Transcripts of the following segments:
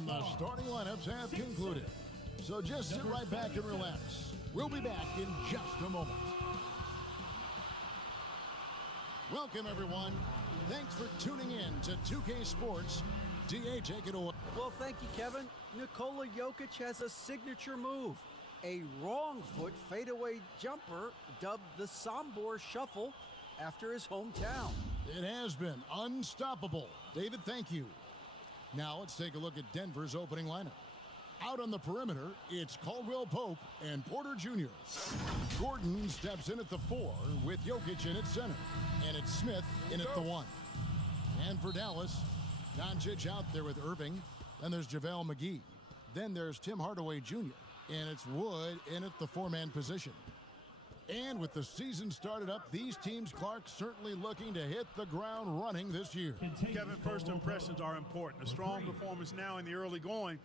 And the starting lineups have concluded. So just sit right back and relax. We'll be back in just a moment. Welcome, everyone. Thanks for tuning in to 2K Sports. DA, take it away. Well, thank you, Kevin. Nikola Jokic has a signature move. A wrong foot fadeaway jumper dubbed the Sombor Shuffle after his hometown. It has been unstoppable. David, thank you. Now let's take a look at Denver's opening lineup. Out on the perimeter, it's Caldwell Pope and Porter Jr. Gordon steps in at the 4 with Jokic in at center. And it's Smith in at the 1. And for Dallas, Doncic out there with Irving. Then there's JaVale McGee. Then there's Tim Hardaway Jr. And it's Wood in at the 4-man position. And with the season started up, these teams, Clark, certainly looking to hit the ground running this year. Kevin, first impressions are important. A strong performance now in the early going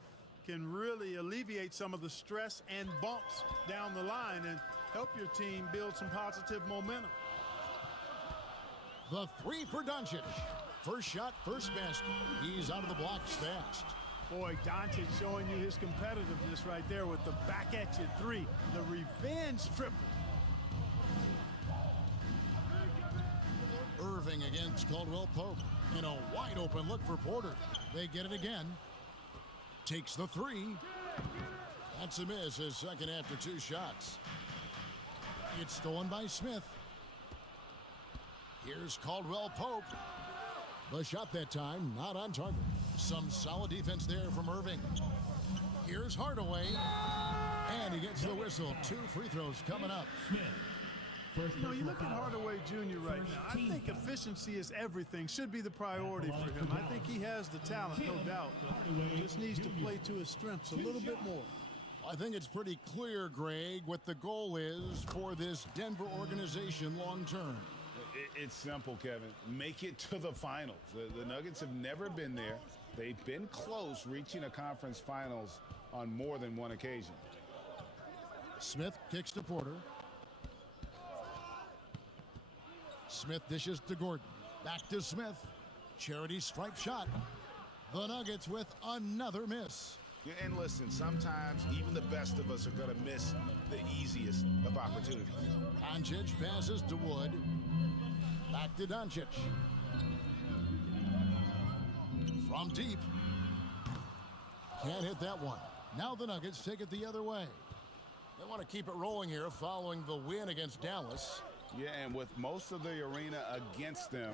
can really alleviate some of the stress and bumps down the line and help your team build some positive momentum. The 3 for Doncic. First shot, first basket. He's out of the blocks fast. Boy, Doncic showing you his competitiveness right there with the back at you 3. The revenge triple. Irving against Caldwell Pope. And a wide open look for Porter. They get it again. Takes the 3. That's a miss, his second after 2 shots. It's stolen by Smith. Here's Caldwell Pope. The shot that time, not on target. Some solid defense there from Irving. Here's Hardaway. And he gets the whistle. 2 free throws coming up. You know, you look at Hardaway Jr. right now. I think efficiency is everything. Should be the priority for him. I think he has the talent, no doubt. But just needs to play to his strengths a little bit more. I think it's pretty clear, Greg, what the goal is for this Denver organization long term. It's simple, Kevin. Make it to the finals. The Nuggets have never been there. They've been close reaching a conference finals on more than one occasion. Smith kicks to Porter. Smith dishes to Gordon. Back to Smith. Charity stripe shot. The Nuggets with another miss. Yeah, and listen, sometimes even the best of us are going to miss the easiest of opportunities. Doncic passes to Wood. Back to Doncic. From deep. Can't hit that one. Now the Nuggets take it the other way. They want to keep it rolling here following the win against Dallas. Yeah, and with most of the arena against them,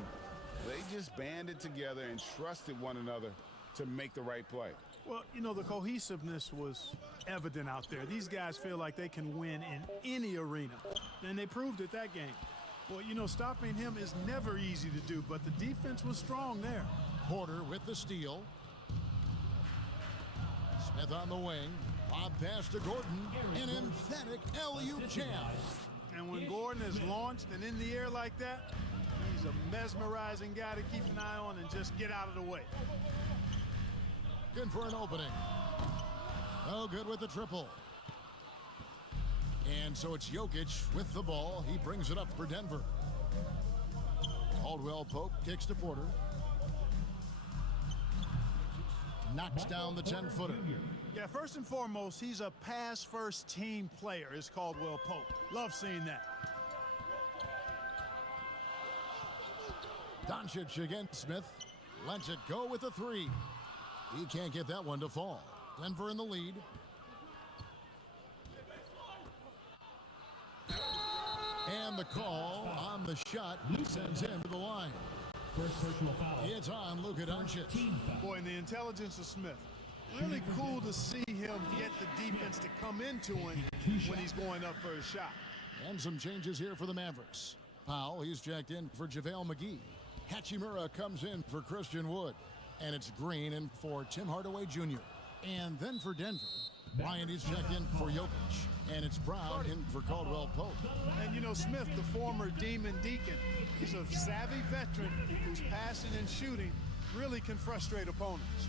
they just banded together and trusted one another to make the right play. Well, you know, the cohesiveness was evident out there. These guys feel like they can win in any arena, and they proved it that game. Well, you know, stopping him is never easy to do, but the defense was strong there. Porter with the steal. Smith on the wing. Lob pass to Gordon. An emphatic alley-oop jam. And when Gordon is launched and in the air like that, he's a mesmerizing guy to keep an eye on and just get out of the way. Good for an opening. No good with the triple. And so it's Jokic with the ball. He brings it up for Denver. Caldwell Pope kicks to Porter. Knocks down the 10-footer. Yeah, first and foremost, he's a pass-first team player, is Caldwell Pope. Love seeing that. Doncic against Smith. Lets it go with a 3. He can't get that one to fall. Denver in the lead. And the call on the shot sends him to the line. First personal foul. It's on Luka Doncic. Boy, and the intelligence of Smith. Really cool to see him get the defense to come into him when he's going up for a shot. And some changes here for the Mavericks. Powell, he's checked in for JaVale McGee. Hachimura comes in for Christian Wood. And it's Green in for Tim Hardaway Jr. And then for Denver, Bryant is checked in for Jokic. And it's Brown in for Caldwell Pope. And you know, Smith, the former Demon Deacon, he's a savvy veteran who's passing and shooting, really can frustrate opponents.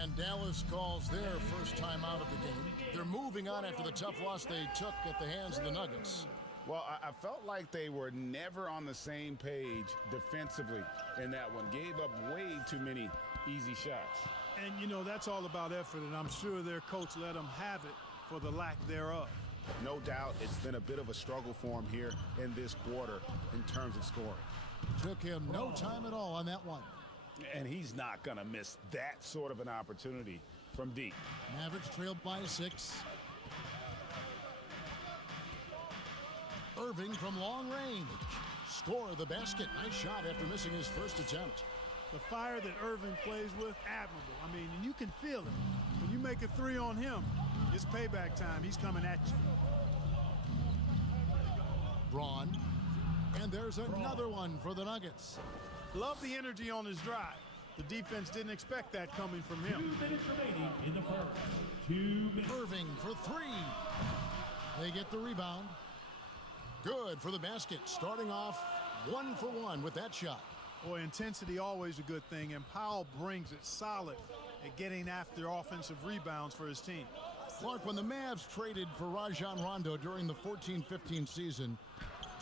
And Dallas calls their first time out of the game. They're moving on after the tough loss they took at the hands of the Nuggets. Well, I felt like they were never on the same page defensively in that one. Gave up way too many easy shots. And, you know, that's all about effort, and I'm sure their coach let them have it for the lack thereof. No doubt it's been a bit of a struggle for him here in this quarter in terms of scoring. Took him no time at all on that one. And he's not going to miss that sort of an opportunity from deep. Mavericks trailed by 6. Irving from long range. Score the basket. Nice shot after missing his first attempt. The fire that Irving plays with, admirable. I mean, and you can feel it. When you make a three on him, it's payback time. He's coming at you. Braun. And there's another one for the Nuggets. Love the energy on his drive. The defense didn't expect that coming from him. 2 minutes remaining in the first. 2 minutes. Irving for 3. They get the rebound. Good for the basket. Starting off 1 for 1 with that shot. Boy, intensity always a good thing, and Powell brings it solid at getting after offensive rebounds for his team. Clark, when the Mavs traded for Rajon Rondo during the 14-15 season,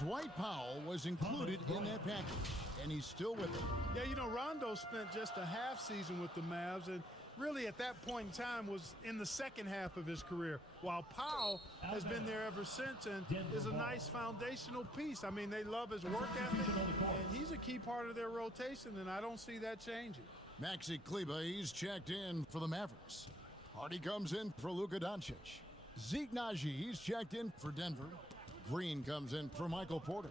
Dwight Powell was included in that package, and he's still with them. Yeah, you know, Rondo spent just a half season with the Mavs, and really at that point in time was in the second half of his career, while Powell has been there ever since and is a nice foundational piece. I mean, they love his work ethic, and he's a key part of their rotation, and I don't see that changing. Maxi Kleber, he's checked in for the Mavericks. Hardy comes in for Luka Doncic. Zeke Naji, he's checked in for Denver. Green comes in for Michael Porter.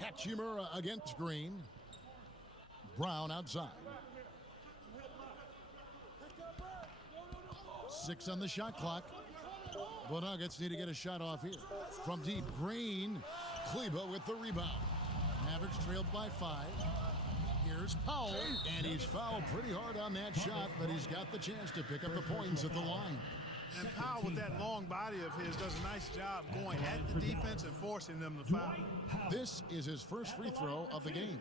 Hachimura against Green. Brown outside. 6 on the shot clock. The Nuggets need to get a shot off here. From deep, Green. Kleber with the rebound. Mavericks trailed by 5. Here's Powell, and he's fouled pretty hard on that shot, but he's got the chance to pick up the points at the line. And Powell, with that long body of his, does a nice job going at the defense and forcing them to foul. This is his first free throw of the game.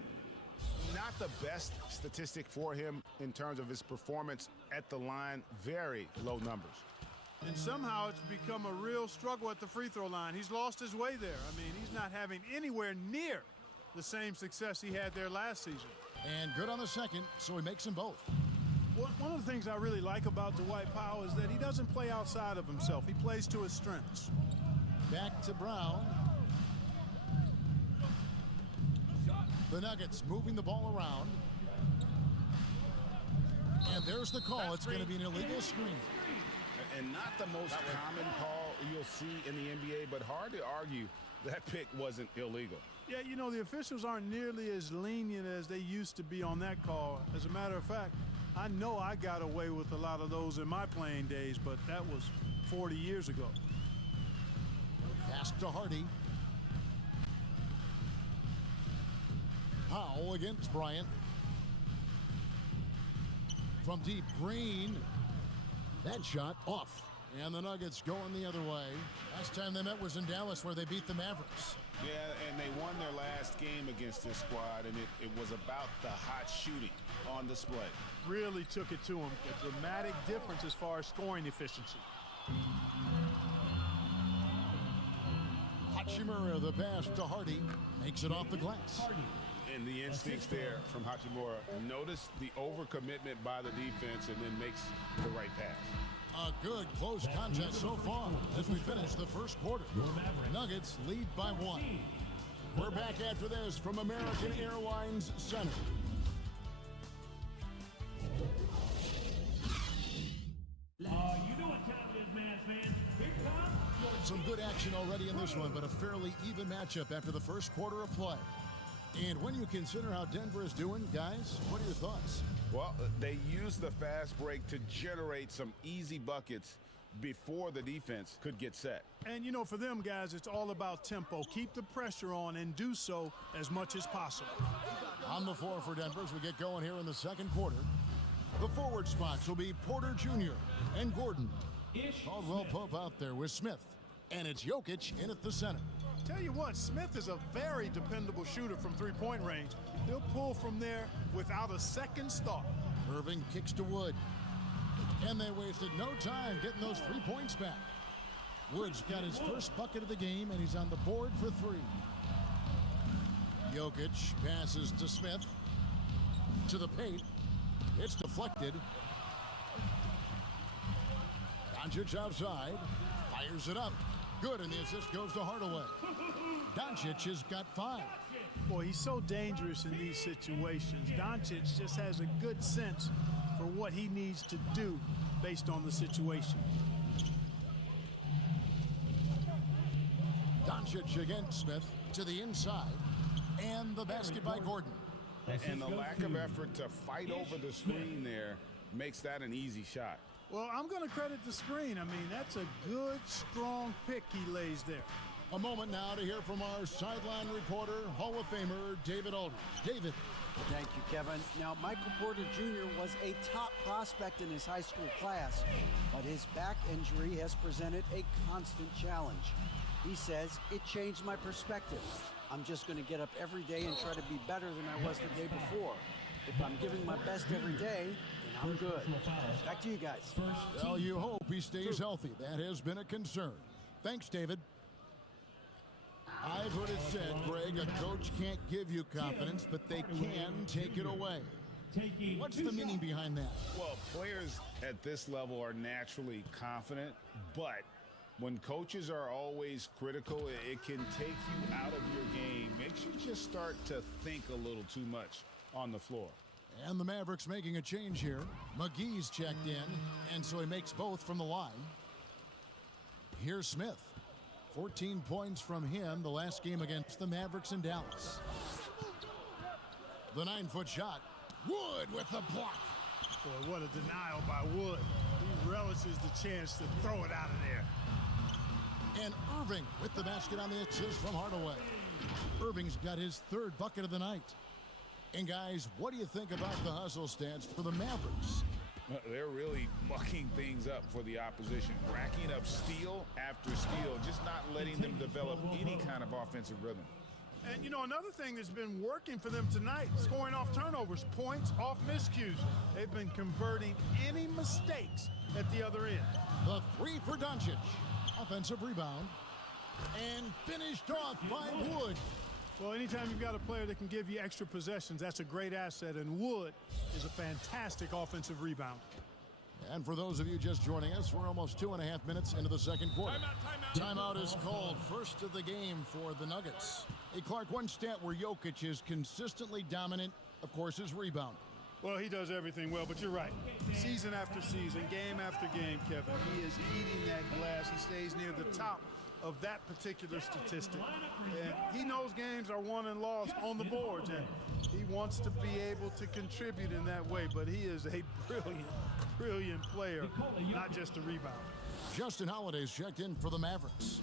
Not the best statistic for him in terms of his performance at the line. Very low numbers. And somehow it's become a real struggle at the free throw line. He's lost his way there. I mean, he's not having anywhere near the same success he had there last season. And good on the second, so he makes them both. One of the things I really like about Dwight Powell is that he doesn't play outside of himself. He plays to his strengths. Back to Brown. The Nuggets moving the ball around. And there's the call. It's going to be an illegal screen. And not the most common call you'll see in the NBA, but hard to argue that pick wasn't illegal. Yeah, you know, the officials aren't nearly as lenient as they used to be on that call. As a matter of fact, I know I got away with a lot of those in my playing days, but that was 40 years ago. Pass to Hardy. Powell against Bryant. From deep, Green. That shot off. And the Nuggets going the other way. Last time they met was in Dallas, where they beat the Mavericks. Yeah, and they won their last game against this squad, and it was about the hot shooting on display. Really took it to him. A dramatic difference as far as scoring efficiency. Hachimura, the pass to Hardy. Makes it off the glass. And the instincts there from Hachimura. Notice the overcommitment by the defense and then makes the right pass. A good close contest so far as we finish the first quarter. Nuggets lead by 1. We're back after this from American Airlines Center. You know what time it is, Mavs fans. Here comes Some good action already in this one, but a fairly even matchup after the first quarter of play. And when you consider how Denver is doing, guys, what are your thoughts? Well, they used the fast break to generate some easy buckets before the defense could get set. And, you know, for them guys, it's all about tempo. Keep the pressure on and do so as much as possible. On the floor for Denver as we get going here in the second quarter. The forward spots will be Porter Jr. and Gordon. Caldwell Pope out there with Smith. And it's Jokic in at the center. Tell you what, Smith is a very dependable shooter from three-point range. He'll pull from there without a second's thought. Irving kicks to Wood. And they wasted no time getting those 3 points back. Wood's got his first bucket of the game, and he's on the board for 3. Jokic passes to Smith. To the paint. It's deflected. Doncic outside. Fires it up. Good, and the assist goes to Hardaway. Doncic has got 5. Boy, he's so dangerous in these situations. Doncic just has a good sense for what he needs to do based on the situation. Doncic against Smith to the inside. And the basket by Gordon. And the lack of effort to fight over the screen there makes that an easy shot. Well, I'm going to credit the screen. I mean, that's a good, strong pick he lays there. A moment now to hear from our sideline reporter, Hall of Famer David Aldridge. David. Thank you, Kevin. Now, Michael Porter Jr. was a top prospect in his high school class, but his back injury has presented a constant challenge. He says, it changed my perspective. I'm just going to get up every day and try to be better than I was the day before. If I'm giving my best every day, then I'm good. Back to you guys. Well, you hope he stays healthy. That has been a concern. Thanks, David. I've heard it said, Greg, a coach can't give you confidence, but they can take it away. What's the meaning behind that? Well, players at this level are naturally confident, but when coaches are always critical, it can take you out of your game. Makes you just start to think a little too much on the floor. And the Mavericks making a change here. McGee's checked in, and so he makes both from the line. Here's Smith. 14 points from him the last game against the Mavericks in Dallas. The 9-foot shot. Wood with the block. Boy, what a denial by Wood. He relishes the chance to throw it out of there. And Irving with the basket on the assist from Hardaway. Irving's got his 3rd bucket of the night. And guys, what do you think about the hustle stats for the Mavericks? They're really mucking things up for the opposition, racking up steal after steal, just not letting them develop any kind of offensive rhythm. And, you know, another thing that's been working for them tonight, scoring off turnovers, points off miscues. They've been converting any mistakes at the other end. The 3 for Doncic. Offensive rebound. And finished off by Wood. Well, anytime you've got a player that can give you extra possessions, that's a great asset, and Wood is a fantastic offensive rebound. And for those of you just joining us, we're almost 2.5 minutes into the second quarter. Timeout is called. First of the game for the Nuggets. Hey, Clark, one stat where Jokic is consistently dominant, of course, is rebound. Well, he does everything well, but you're right. Season after season, game after game, Kevin, he is eating that glass. He stays near the top of that particular statistic. And he knows games are won and lost on the boards, and he wants to be able to contribute in that way, but he is a brilliant player, not just a rebounder. Justin Holiday's checked in for the Mavericks.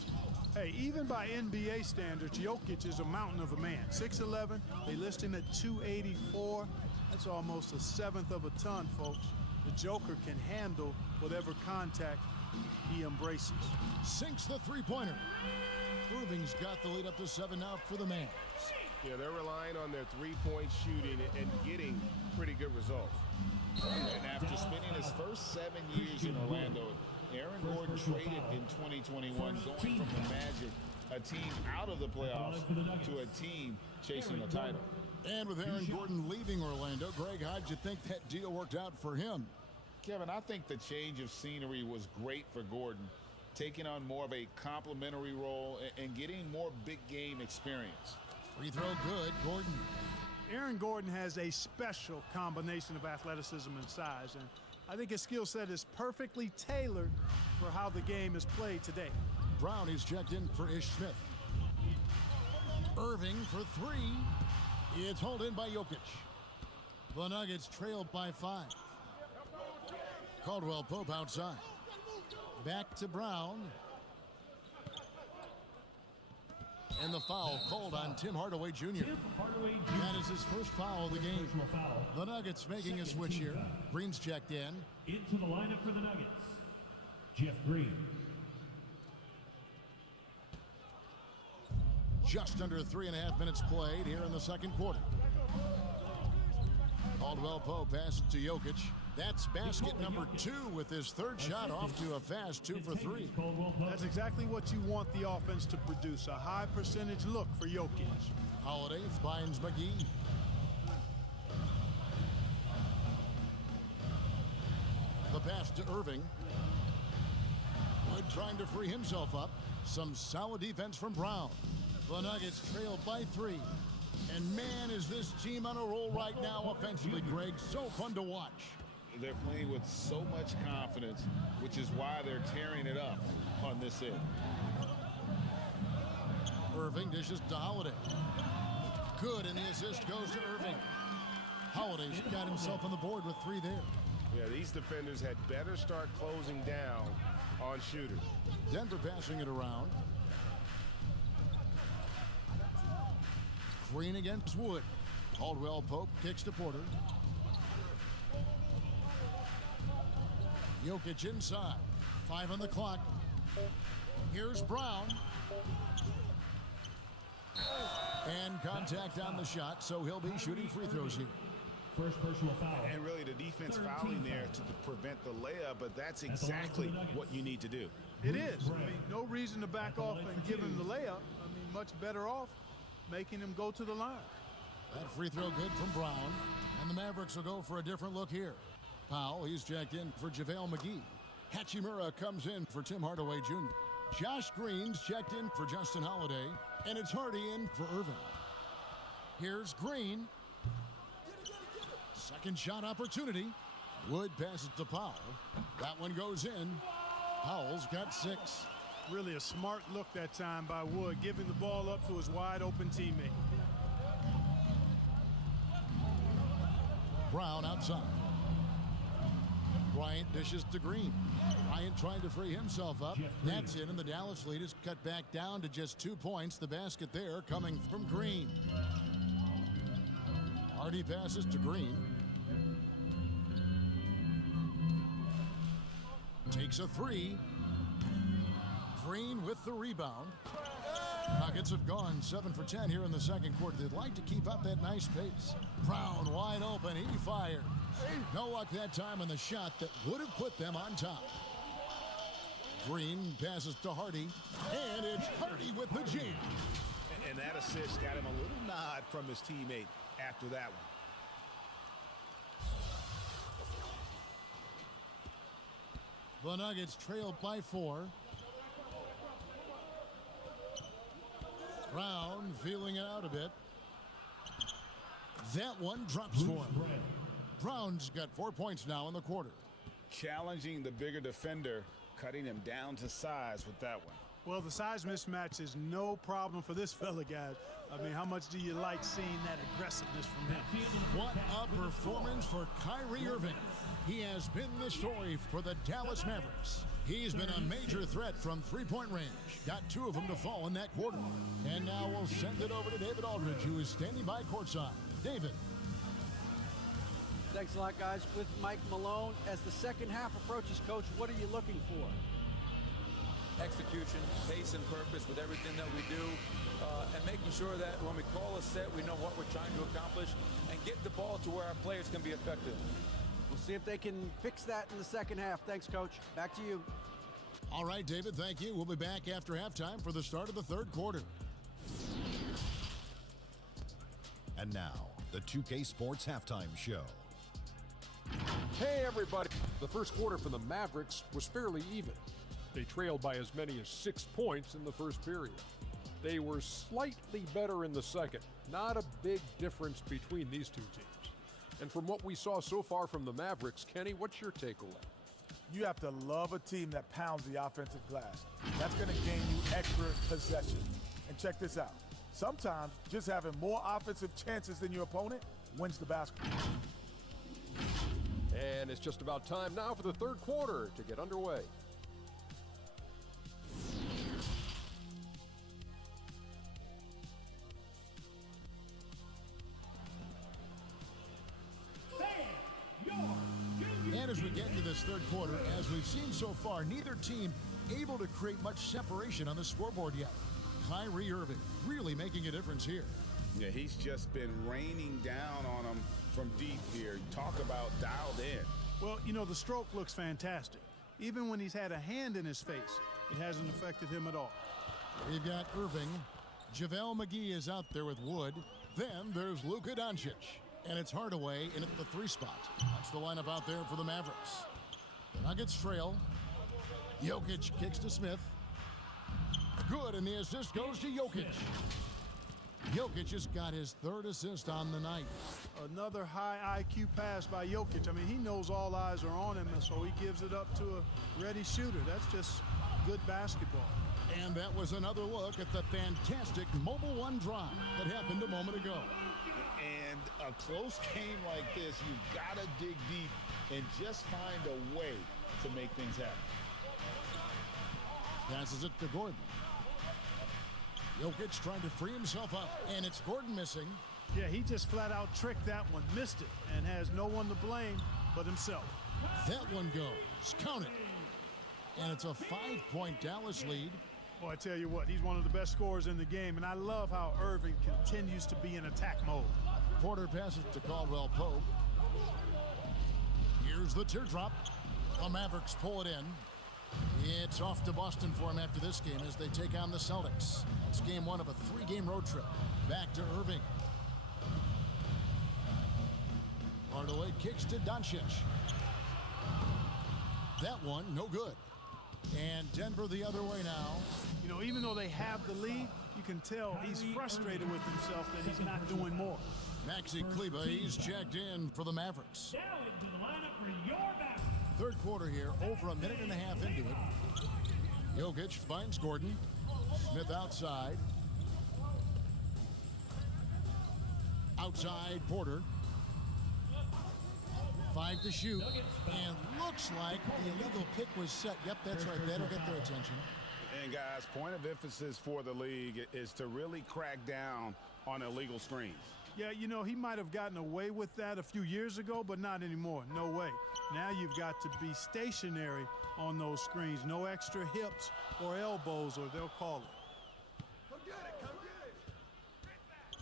Hey, even by NBA standards, Jokic is a mountain of a man. 6'11", they list him at 284. That's almost a 1/7 of a ton, folks. The Joker can handle whatever contact he embraces. Sinks the three-pointer. Irving's got the lead up to 7 now for the Mavs. Yeah, they're relying on their three-point shooting and getting pretty good results. And after spending his first 7 years in Orlando, Aaron Gordon traded in 2021, going from the Magic, a team out of the playoffs, to a team chasing a title. And with Aaron Gordon leaving Orlando, Greg, how'd you think that deal worked out for him? Kevin, I think the change of scenery was great for Gordon, taking on more of a complimentary role and getting more big game experience. Free throw good, Gordon. Aaron Gordon has a special combination of athleticism and size, and I think his skill set is perfectly tailored for how the game is played today. Brown is checked in for Ish Smith. Irving for 3. It's hauled in by Jokic. The Nuggets trail by 5. Caldwell Pope outside. Back to Brown. And the foul called on Tim Hardaway Jr. That is his first foul of the game. The Nuggets making a switch here. Green's checked in. Into the lineup for the Nuggets, Jeff Green. Just under 3.5 minutes played here in the second quarter. Caldwell Pope passes to Jokic. That's basket number 2 with his third shot off to a fast 2 for 3. That's exactly what you want the offense to produce, a high percentage look for Jokic. Holiday finds McGee. pass to Irving. Wood trying to free himself up. Some solid defense from Brown. The Nuggets trail by 3. And man, is this team on a roll right now offensively, Greg. So fun to watch. They're playing with so much confidence, which is why they're tearing it up on this end. Irving dishes to Holiday. Good, and the assist goes to Irving. Holiday's got himself on the board with 3 there. Yeah, these defenders had better start closing down on shooters. Denver passing it around. Green against Wood. Caldwell Pope kicks to Porter. Jokic inside. 5 on the clock. Here's Brown. And contact on the shot, so he'll be shooting free throws here. First personal foul. And really the defense fouling there to prevent the layup, but that's exactly what you need to do. It is. I mean, no reason to back off and give him the layup. I mean, much better off making him go to the line. That free throw good from Brown. And the Mavericks will go for a different look here. Powell, he's checked in for JaVale McGee. Hachimura comes in for Tim Hardaway Jr. Josh Green's checked in for Justin Holiday. And it's Hardy in for Irving. Here's Green. Second shot opportunity. Wood passes to Powell. That one goes in. Powell's got 6. Really a smart look that time by Wood, giving the ball up to his wide open teammate. Brown outside. Bryant dishes to Green. Bryant trying to free himself up. That's in, and the Dallas lead is cut back down to just 2 points. The basket there coming from Green. Hardy passes to Green. Takes a 3. Green with the rebound. Nuggets have gone 7 for 10 here in the second quarter. They'd like to keep up that nice pace. Brown wide open. He fires. No luck that time on the shot that would have put them on top. Green passes to Hardy. And it's Hardy with the jam. And that assist got him a little nod from his teammate after that one. The Nuggets trailed by 4. Brown feeling it out a bit. That one drops for him. Brown's got 4 points now in the quarter. Challenging the bigger defender, cutting him down to size with that one. Well, the size mismatch is no problem for this fella, guys. I mean, how much do you like seeing that aggressiveness from him? What a performance for Kyrie Irving. He has been the story for the Dallas Mavericks. He's been a major threat from three-point range. Got 2 of them to fall in that quarter. And now we'll send it over to David Aldridge, who is standing by courtside. David. Thanks a lot, guys. With Mike Malone, as the second half approaches, Coach, what are you looking for? Execution, pace, and purpose with everything that we do, and making sure that when we call a set, we know what we're trying to accomplish, and get the ball to where our players can be effective. We'll see if they can fix that in the second half. Thanks, Coach. Back to you. All right, David, thank you. We'll be back after halftime for the start of the third quarter. And now, the 2K Sports Halftime Show. Hey, everybody. The first quarter for the Mavericks was fairly even. They trailed by as many as 6 points in the first period. They were slightly better in the second. Not a big difference between these two teams. And from what we saw so far from the Mavericks, Kenny, what's your takeaway? You have to love a team that pounds the offensive glass. That's going to gain you extra possession. And check this out. Sometimes just having more offensive chances than your opponent wins the basketball. And it's just about time now for the third quarter to get underway. And as we get into this third quarter, as we've seen so far, neither team able to create much separation on the scoreboard yet. Kyrie Irving really making a difference here. Yeah, he's just been raining down on them from deep here. Talk about dialed in. Well, you know, the stroke looks fantastic. Even when he's had a hand in his face, it hasn't affected him at all. We've got Irving. JaVale McGee is out there with Wood. Then there's Luka Doncic. And it's Hardaway in at the 3 spot. That's the lineup out there for the Mavericks. The Nuggets trail. Jokic kicks to Smith. Good, and the assist goes to Jokic. Jokic just got his third assist on the night. Another high IQ pass by Jokic. I mean, he knows all eyes are on him, and so he gives it up to a ready shooter. That's just good basketball. And that was another look at the fantastic Mobile One drive that happened a moment ago. And a close game like this, you've got to dig deep and just find a way to make things happen. Passes it to Gordon. Jokic trying to free himself up, and it's Gordon missing. Yeah, he just flat out tricked that one, missed it, and has no one to blame but himself. That one goes. Count it. And it's a 5-point Dallas lead. Boy, I tell you what, he's one of the best scorers in the game, and I love how Irving continues to be in attack mode. Porter passes to Caldwell Pope. Here's the teardrop. The Mavericks pull it in. It's off to Boston for him after this game as they take on the Celtics. It's game one of a 3-game road trip. Back to Irving. Hardaway kicks to Doncic. That one, no good. And Denver the other way now. You know, even though they have the lead, you can tell he's frustrated with himself that he's not doing more. Maxi Kleba, he's checked in for the Mavericks. Now into the lineup for your Mavericks. Third quarter here, over a minute and a half into it. Jokic finds Gordon. Smith outside. Outside Porter. 5 to shoot. And looks like the illegal pick was set. Yep, that's right. That'll get their attention. And guys, point of emphasis for the league is to really crack down on illegal screens. Yeah, you know, he might have gotten away with that a few years ago, but not anymore. No way. Now you've got to be stationary on those screens. No extra hips or elbows, or they'll call it. Come get it, come get it.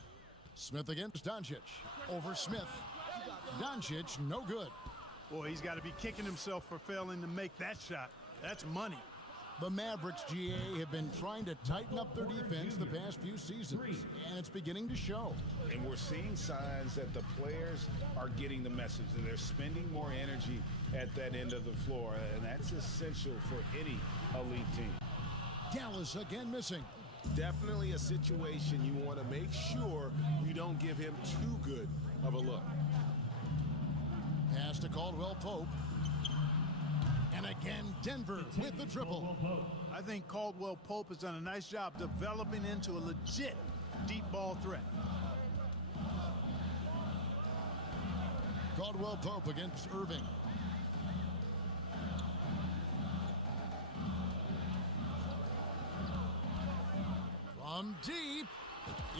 Smith against Doncic. Over Smith. Doncic, no good. Boy, he's got to be kicking himself for failing to make that shot. That's money. The Mavericks, GA, have been trying to tighten up their defense the past few seasons, and it's beginning to show. And we're seeing signs that the players are getting the message, that they're spending more energy at that end of the floor, and that's essential for any elite team. Dallas again missing. Definitely a situation you want to make sure you don't give him too good of a look. Pass to Caldwell Pope. And again, Denver with the triple. I think Caldwell Pope has done a nice job developing into a legit deep ball threat. Caldwell Pope against Irving. From deep.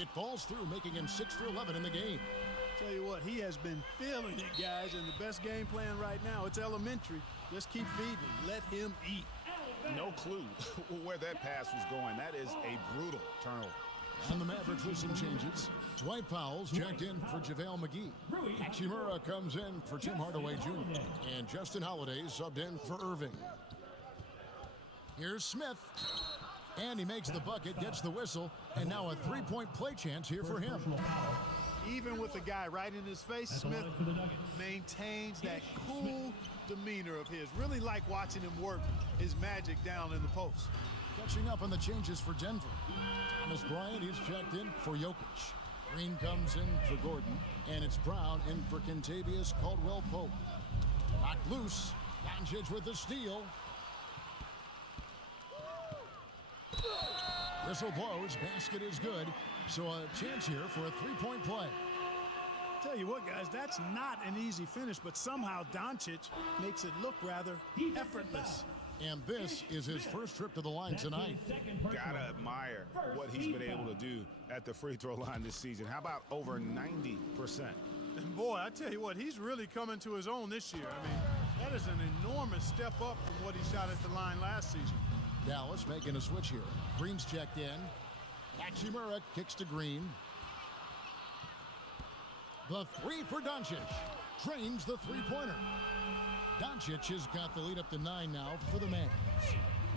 It falls through, making him 6 for 11 in the game. Tell you what, he has been feeling it, guys, and the best game plan right now, it's elementary. Just keep feeding. Let him eat. No clue where that pass was going. That is a brutal turnover. And the Mavericks with some changes. Dwight Powell's checked in for JaVale McGee. Hachimura comes in for Tim Hardaway Jr. And Justin Holiday subbed in for Irving. Here's Smith. And he makes the bucket, gets the whistle, and now a 3-point play chance here for him. Even with the guy right in his face, Smith maintains that cool demeanor of his. Really like watching him work his magic down in the post. Catching up on the changes for Denver. Thomas Bryant, he's checked in for Jokic. Green comes in for Gordon, and it's Brown in for Kentavious Caldwell Pope. Knocked loose. Doncic with the steal. Whistle blows. Basket is good. So a chance here for a 3-point play. Tell you what, guys, that's not an easy finish, but somehow Doncic makes it look rather effortless. And this is his first trip to the line tonight. Gotta admire what he's been able to do at the free throw line this season. How about over 90%? And boy, I tell you what, he's really coming to his own this year. I mean, that is an enormous step up from what he shot at the line last season. Dallas making a switch here. Green's checked in. Hachimura kicks to Green. The 3 for Doncic. Drains the 3-pointer. Doncic has got the lead up to 9 now for the Mavs.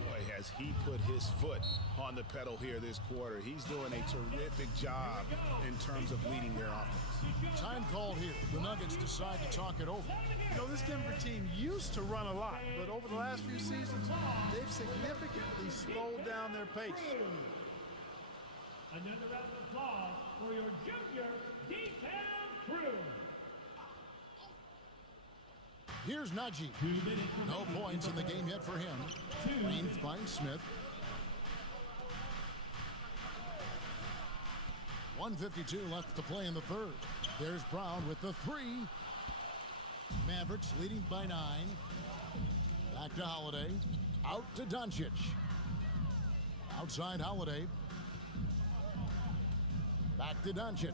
Boy, boy, has he put his foot on the pedal here this quarter. He's doing a terrific job in terms of leading their offense. Time called here. The Nuggets decide to talk it over. You know, this Denver team used to run a lot, but over the last few seasons, they've significantly slowed down their pace. Another round of applause for your junior detail crew. Here's Najee. No points in the game yet for him. Green finds Smith. 1:52 left to play in the third. There's Brown with the three. Mavericks leading by 9. Back to Holiday. Out to Doncic. Outside Holiday. Back to Doncic.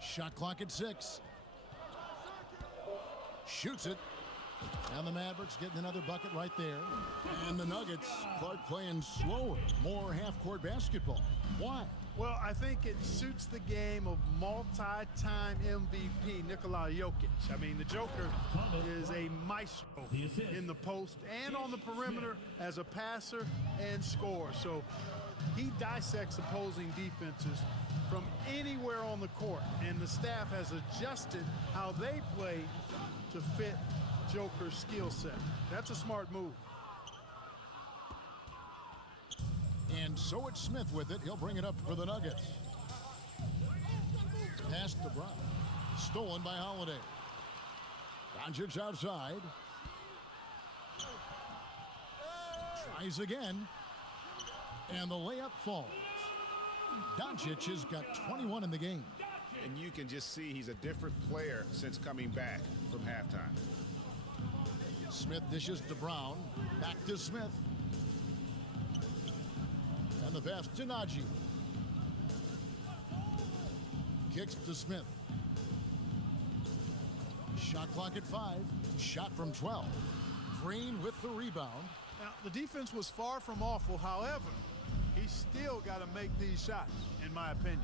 Shot clock at 6. Shoots it. And the Mavericks getting another bucket right there. And the Nuggets, Clark playing slower, more half-court basketball. Why? Well, I think it suits the game of multi-time MVP Nikola Jokic. I mean, the Joker is a maestro in the post and on the perimeter as a passer and scorer. So he dissects opposing defenses from anywhere on the court, and the staff has adjusted how they play to fit Joker's skill set. That's a smart move. And so it's Smith with it. He'll bring it up for the Nuggets. Pass to Brown. Stolen by Holiday. Doncic outside. Tries again. And the layup falls. Doncic has got 21 in the game. And you can just see he's a different player since coming back from halftime. Smith dishes to Brown. Back to Smith. And the pass to Najee. Kicks to Smith. Shot clock at 5. Shot from 12. Green with the rebound. Now, the defense was far from awful. However, he's still got to make these shots, in my opinion.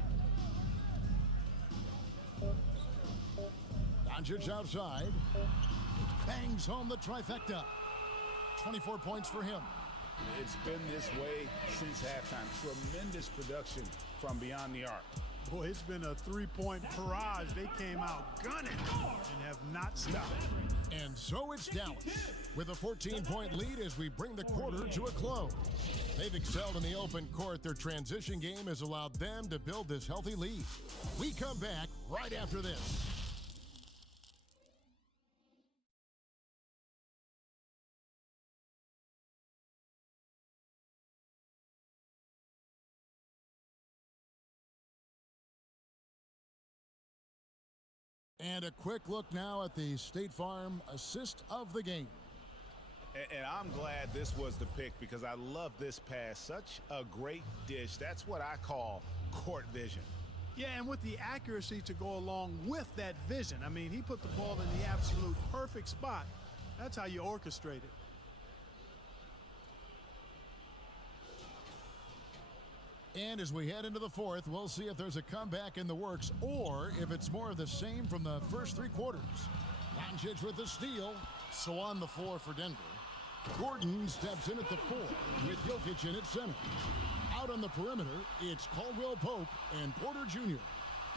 Doncic outside. Bangs home the trifecta. 24 points for him. It's been this way since halftime. Tremendous production from beyond the arc. Boy, it's been a three-point barrage. They came out gunning and have not stopped. And so it's Dallas with a 14-point lead as we bring the quarter to a close. They've excelled in the open court. Their transition game has allowed them to build this healthy lead. We come back right after this. And a quick look now at the State Farm assist of the game. And I'm glad this was the pick because I love this pass. Such a great dish. That's what I call court vision. Yeah, and with the accuracy to go along with that vision. I mean, he put the ball in the absolute perfect spot. That's how you orchestrate it. And as we head into the fourth, we'll see if there's a comeback in the works or if it's more of the same from the first 3 quarters. Doncic with the steal. So on the floor for Denver. Gordon steps in at the 4 with Jokic in at center. Out on the perimeter, it's Caldwell Pope and Porter Jr.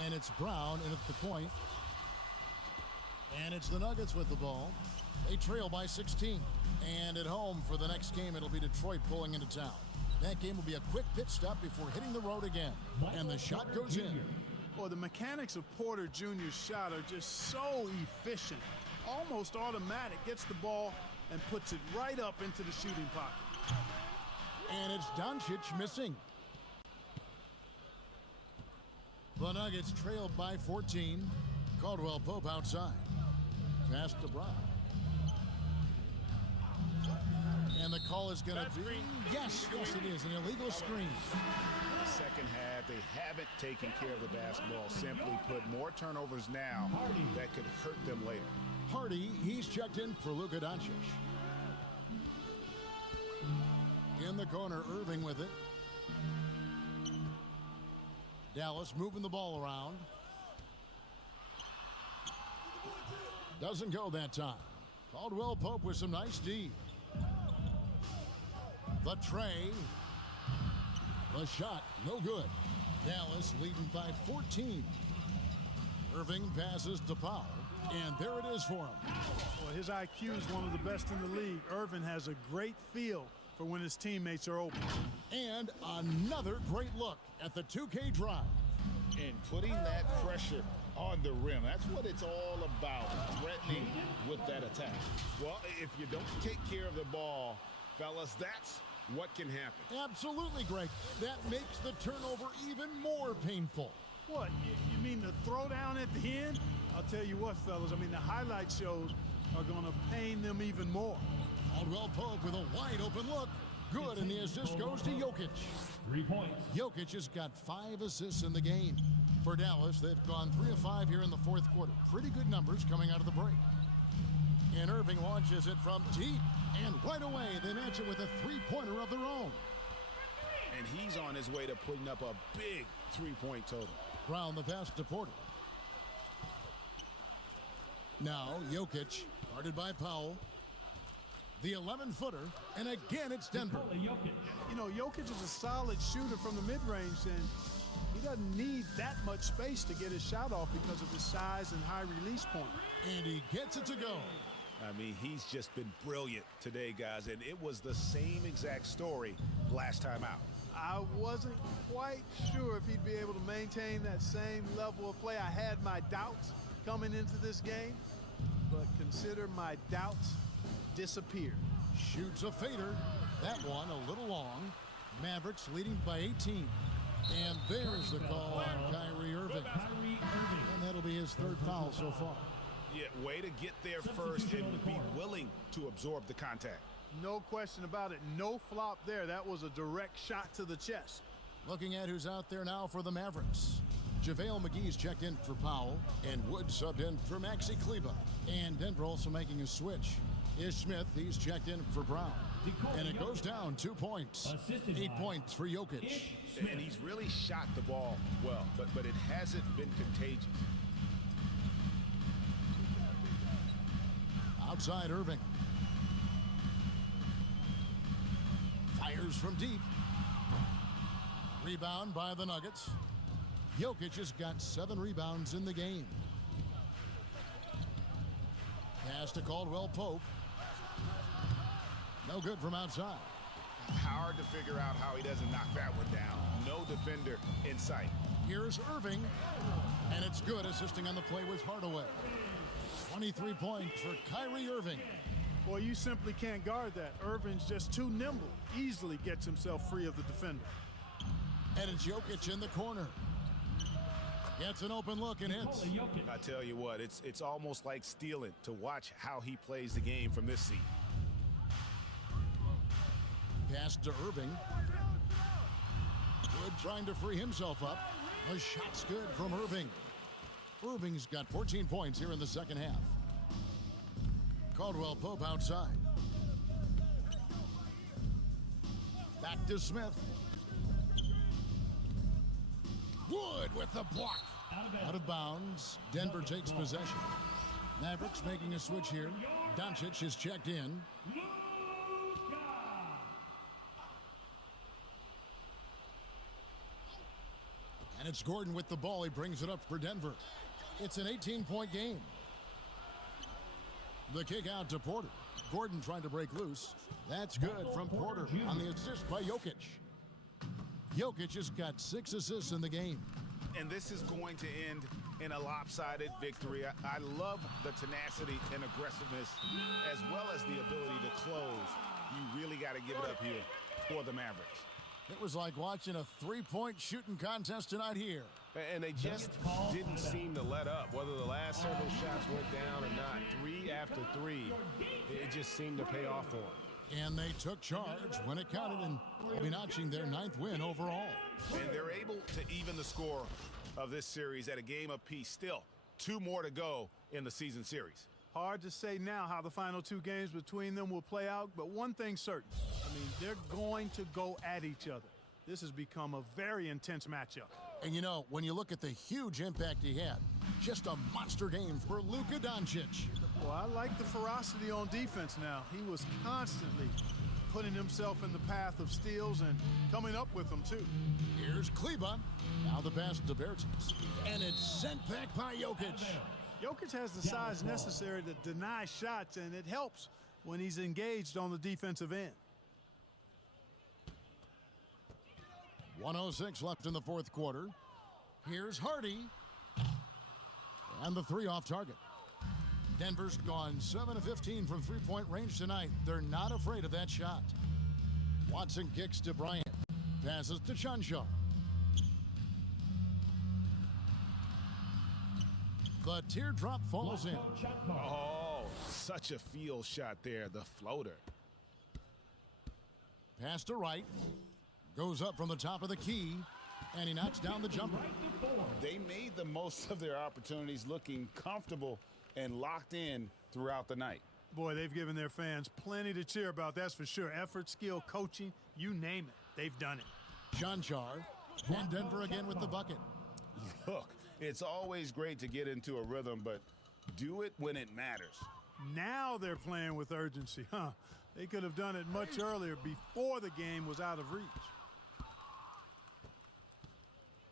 And it's Brown in at the point. And it's the Nuggets with the ball. They trail by 16. And at home for the next game, it'll be Detroit pulling into town. That game will be a quick pit stop before hitting the road again. And the shot goes in. Boy, the mechanics of Porter Jr.'s shot are just so efficient. Almost automatic. Gets the ball and puts it right up into the shooting pocket. And it's Doncic missing. The Nuggets trailed by 14. Caldwell Pope outside. Pass to Brown. And the call is going to be, yes, it is, an illegal screen. Second half, they haven't taken care of the basketball. Simply put, more turnovers now that could hurt them later. Hardy, he's checked in for Luka Doncic. In the corner, Irving with it. Dallas moving the ball around. Doesn't go that time. Caldwell Pope with some nice D. The tray. The shot, no good. Dallas leading by 14. Irving passes to Powell, and there it is for him. Well, his IQ is one of the best in the league. Irving has a great feel for when his teammates are open. And another great look at the 2K drive. And putting that pressure on the rim. That's what it's all about, threatening with that attack. Well, if you don't take care of the ball, fellas, that's what can happen. Absolutely, Greg. That makes the turnover even more painful. What, you mean the throwdown at the end? I'll tell you what, fellas, I mean, the highlight shows are going to pain them even more. Caldwell Pope with a wide open look. Good, and the assist goes to Jokic. 3 points. Jokic has got 5 assists in the game. For Dallas, they've gone 3 of 5 here in the fourth quarter. Pretty good numbers coming out of the break. And Irving launches it from deep. And right away, they match it with a three-pointer of their own. And he's on his way to putting up a big three-point total. Brown the pass to Porter. Now, Jokic, guarded by Powell. The 11-footer, and again it's Denver. You know, Jokic is a solid shooter from the mid-range, and he doesn't need that much space to get his shot off because of his size and high release point. And he gets it to go. I mean, he's just been brilliant today, guys, and it was the same exact story last time out. I wasn't quite sure if he'd be able to maintain that same level of play. I had my doubts coming into this game, but consider my doubts disappeared. Shoots a fader. That one a little long. Mavericks leading by 18. And there's the call on Kyrie Irving. And that'll be his 3rd foul so far. Yeah, way to get there first and be willing to absorb the contact. No question about it. No flop there. That was a direct shot to the chest. Looking at who's out there now for the Mavericks. JaVale McGee's checked in for Powell, and Wood subbed in for Maxi Kleba. And Denver also making a switch. Is Smith, he's checked in for Brown. And it goes down 2 points. 8 points for Jokic. And he's really shot the ball well, but it hasn't been contagious. Outside Irving. Fires from deep. Rebound by the Nuggets. Jokic has got 7 rebounds in the game. Pass to Caldwell Pope. No good from outside. Hard to figure out how he doesn't knock that one down. No defender in sight. Here's Irving. And it's good, assisting on the play with Hardaway. 23 points for Kyrie Irving. Boy, you simply can't guard that. Irving's just too nimble. Easily gets himself free of the defender. And it's Jokic in the corner. Gets an open look and hits. I tell you what, it's almost like stealing to watch how he plays the game from this seat. Pass to Irving. Wood trying to free himself up. A shot's good from Irving. Irving's got 14 points here in the second half. Caldwell Pope outside. Back to Smith. Wood with the block. Out of bounds. Denver takes possession. Mavericks making a switch here. Doncic is checked in. And it's Gordon with the ball. He brings it up for Denver. It's an 18-point game. The kick out to Porter. Gordon trying to break loose. That's good from Porter on the assist by Jokic. Jokic has got 6 assists in the game. And this is going to end in a lopsided victory. I love the tenacity and aggressiveness as well as the ability to close. You really got to give it up here for the Mavericks. It was like watching a 3-point shooting contest tonight here. And they just didn't seem to let up. Whether the last several shots went down or not, 3 after 3, it just seemed to pay off for them. And they took charge when it counted, and will be notching their 9th win overall. And they're able to even the score of this series at a game apiece. Still, 2 more to go in the season series. Hard to say now how the final 2 games between them will play out, but one thing's certain. I mean, they're going to go at each other. This has become a very intense matchup. And you know, when you look at the huge impact he had, just a monster game for Luka Doncic. Well, I like the ferocity on defense now. He was constantly putting himself in the path of steals and coming up with them, too. Here's Kleba. Now the pass to Bertans. And it's sent back by Jokic. Jokic has the size necessary to deny shots, and it helps when he's engaged on the defensive end. 1:06 left in the fourth quarter. Here's Hardy. And the three off target. Denver's gone 7 of 15 from three-point range tonight. They're not afraid of that shot. Watson kicks to Bryant. Passes to Chancellor. The teardrop falls in. Oh, such a field shot there, the floater. Pass to Wright. Goes up from the top of the key. And he knocks down the jumper. They made the most of their opportunities, looking comfortable and locked in throughout the night. Boy, they've given their fans plenty to cheer about, that's for sure. Effort, skill, coaching, you name it. They've done it. Janchar. And Denver again with the bucket. Look, it's always great to get into a rhythm, but do it when it matters. Now they're playing with urgency, huh? They could have done it much earlier, before the game was out of reach.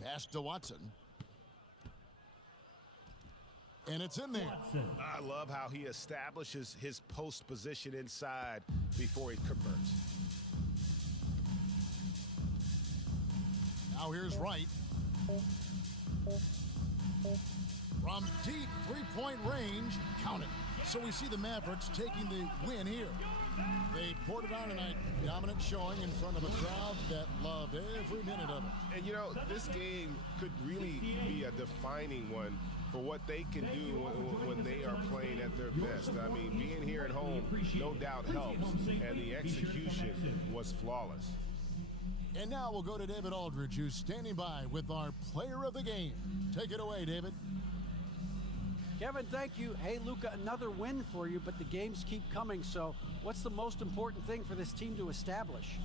Pass to Watson. And it's in there. I love how he establishes his post position inside before he converts. Now here's Wright. From deep three-point range, count it. So we see the Mavericks taking the win here. They poured it on tonight, dominant showing in front of a crowd that loved every minute of it. And you know, this game could really be a defining one for what they can do when they are playing at their best. I mean, being here at home no doubt helps, and the execution was flawless. And now we'll go to David Aldridge, who's standing by with our player of the game. Take it away, David. Kevin, thank you. Hey, Luka, another win for you, but the games keep coming. So what's the most important thing for this team to establish?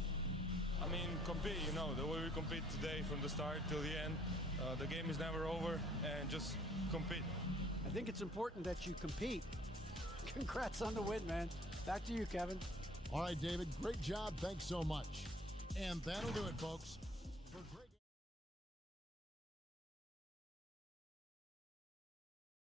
I mean, compete, you know, the way we compete today from the start till the end. The game is never over, and just compete. I think it's important that you compete. Congrats on the win, man. Back to you, Kevin. All right, David, great job. Thanks so much. And that'll do it, folks.